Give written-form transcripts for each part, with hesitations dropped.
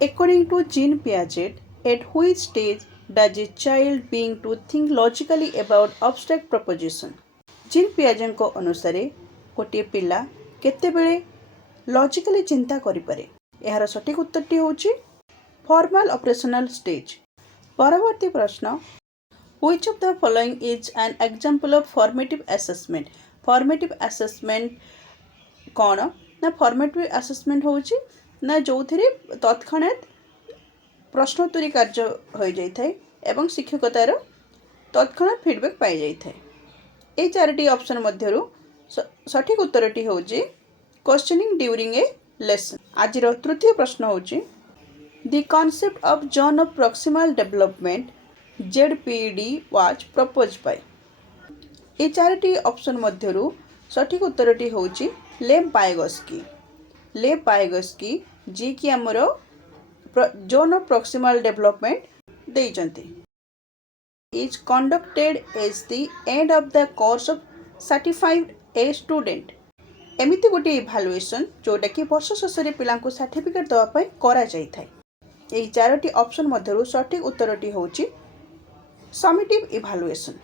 According to Jean Piaget, at which stage does a child begin to think logically about abstract proposition? Jean Piaget को अनुसार गोटे पिला केतेबेले logically चिंता करिपारे यार सठिक उत्तरटी होची फॉर्मल ऑपरेशनल स्टेज। परवर्ती प्रश्न Which of the following is an example of formative assessment? Formative assessment कौन ना formative assessment होची ना जो थिरे तत्क्षणात प्रश्नोत्तरी कार्य हो जाई थाए एवं शिक्षकतार तत्क्षणात फीडबैक पाई जाई थाए। ए चारोटी ऑप्शन मध्यरु सठिक उत्तरटी होची क्वेश्चनिंग ड्यूरिंग ए लेसन। आज तृतीय प्रश्न होची The concept of zone of proximal development ZPD was proposed by। ए चारोटी ऑप्शन मध्यरु सठिक उत्तरटी होची लेव वाइगोस्की। लेव वाइगोस्की जी कि हमर जोन ऑफ प्रॉक्सिमल डेवलपमेंट देइचंती is conducted as the end of the course of certified a student. एमिति गोटे इवैल्यूएशन जोटा कि वर्ष शेष रे पिला को सर्टिफिकेट दवा पय करा जाई थाए। एही चारोटी ऑप्शन मध्यरु सठिक उत्तरटी होची समेटिव इवैल्यूएशन।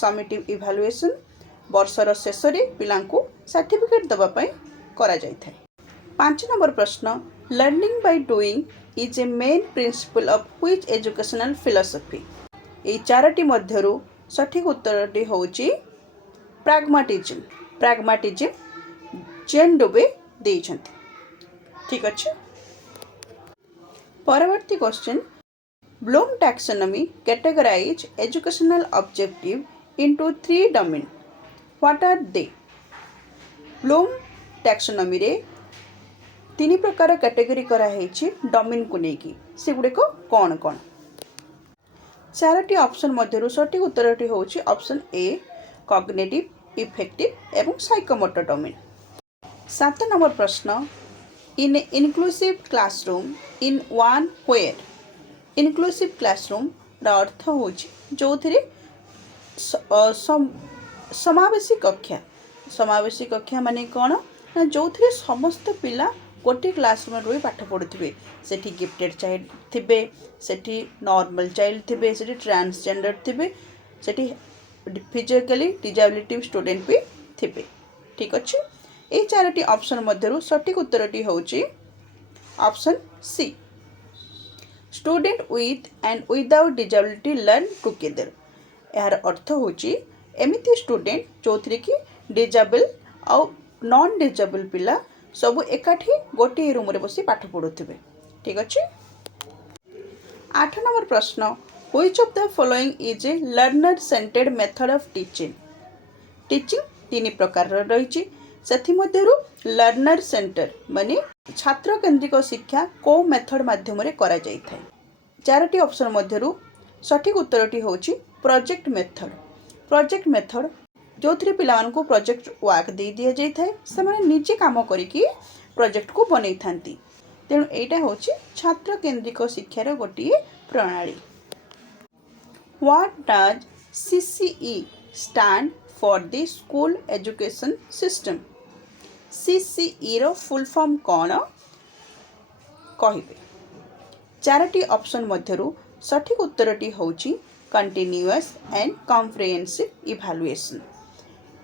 समेटिव इवैल्यूएशन वर्षर शेष रे पिला को सर्टिफिकेट दवा पय करा जाई थाए। 5 नंबर प्रश्न learning by doing is a main principle of which educational philosophy. ए चारोटी मध्यरु सठिक उत्तरटी होची प्रैग्मैटिज्म। प्रैग्मैटिज्म जेन डुबे देइछंती। ठीक अछि। परवर्ती question Bloom taxonomy categorize educational objective into 3 domain. What are they? Bloom taxonomy रे 3 प्रकार कैटेगरी करा हेछि डोमेन को नेकी से गुडे को कोन कोन। चारोटी ऑप्शन मध्यरु सठिक उत्तरटी होछि ऑप्शन ए कॉग्निटिव इफेक्टिव एवं साइकोमोटर डोमेन। 7 नंबर प्रश्न in inclusive classroom in one where. Inclusive classroom रा अर्थ होछि जोथिरे समावेशी कक्षा। समावेशी कक्षा माने कोन ना जोथिरे समस्त पिला गोटे क्लासरूम रही पाठ पढ़ुवे। सेठी गिफ्टेड चाइल्ड थिबे, सेठी नॉर्मल चाइल्ड थिबे, सेठी ट्रांसजेंडर थिबे, सेठी फिजिकली डिजेबिलिटी स्टूडेंट भी थिबे। ठीक अछि। ए चारोटी ऑप्शन मध्यरु सठिक उत्तरटी होछि option C student with and without disability learn together. यार अर्थ होछि एमिति स्टूडेंट जोथिरे कि डिजेबल और नॉन डिजेबल पिला सब एकाठी गोटे रूम रे बसी पाठ पढ़ुथिबे। ठीक अछि। 8 नंबर प्रश्न which of the following is a learner centred method of teaching. Teaching 3 प्रकार रहिछि सेथि मध्यरु लर्नर सेंटर माने छात्र केंद्रिक शिक्षा को मेथड माध्यम रे करा जाई थाए। चारोटी ऑप्शन मध्यरु सठिक उत्तरटी होछि प्रोजेक्ट मेथड। प्रोजेक्ट मेथड जो थ्री पिला को प्रोजेक्ट वर्क दे दिया जाई थाए से माने निजे काम करिकी प्रोजेक्ट को बनै थांती। तेणु एटा होछि छात्र केंद्रिक शिक्षार गोटे प्रणाली। What does CCE stand for the school education system. CCE रो फुल फॉर्म कौन कहिबे। चारोटी ऑप्शन मध्यरु सठिक उत्तरटी होछि continuous and comprehensive evaluation.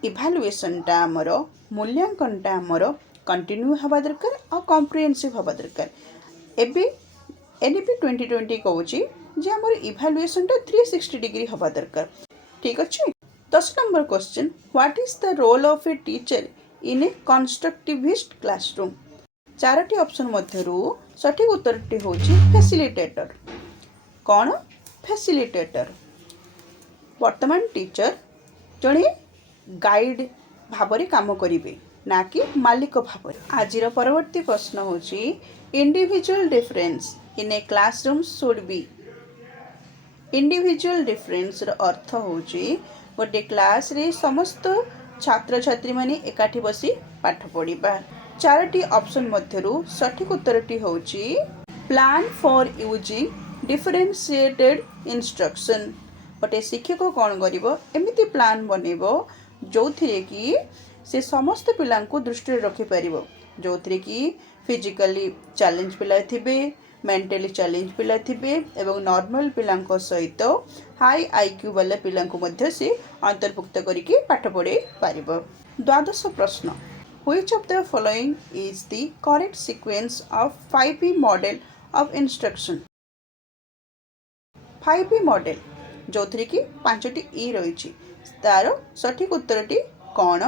Evaluation टा हमर मूल्यांकन टा हमर कंटिन्यू हवा दरकार और कॉम्प्रिहेंसिव हवा दरकार। एबे NEP 2020 कहूछि जे हमर इवैल्यूएशन टा 360 डिग्री हवा दरकार। ठीक अछि। 10 number question what is the role of a teacher in a constructivist classroom. चारोटी ऑप्शन मध्यरु सठिक उत्तरटी होछि फैसिलिटेटर। कौन फैसिलिटेटर वर्तमान टीचर जड़े गाइड भाव काम करेंगे ना कि मालिक भाव। आज परवर्ती प्रश्न होछि individual difference in a classroom should be. Individual difference अर्थ होछि गोटे क्लास रे समस्त छात्र छात्री माने एकाठी बसी पाठ पढ़िबा। चारोटी ऑप्शन मध्यरु सठिक उत्तरटी होछि plan for using differentiated instruction. गोटे शिक्षक कौन करिवो एमिति प्लान बनेबो जो थिरे कि से समस्त पिला को दृष्टि रखि परिबो जो थिरे कि फिजिकली चैलेंज पिला थिबे मेंटली चैलेंज पिला थिबे एवं नॉर्मल पिलांको सहित हाई आईक्यू वाला पिलांको मध्य से अंतर्भुक्त करिके पाठ पढ़े पारिबो। द्वादश प्रश्न, which of the following is the correct sequence of 5P model of instruction. 5P model जो थी कि 5टी ई रही तार सठिक उत्तरटी कौन?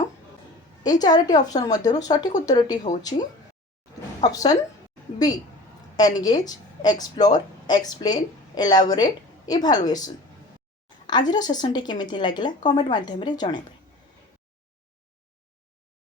ये 4टी ऑप्शन मध्य सठिक उत्तरटी होची option B, engage, explore, explain, elaborate, evaluation. आज सेशन टी केमिति लागिला कमेंट माध्यम रे जणाइबे।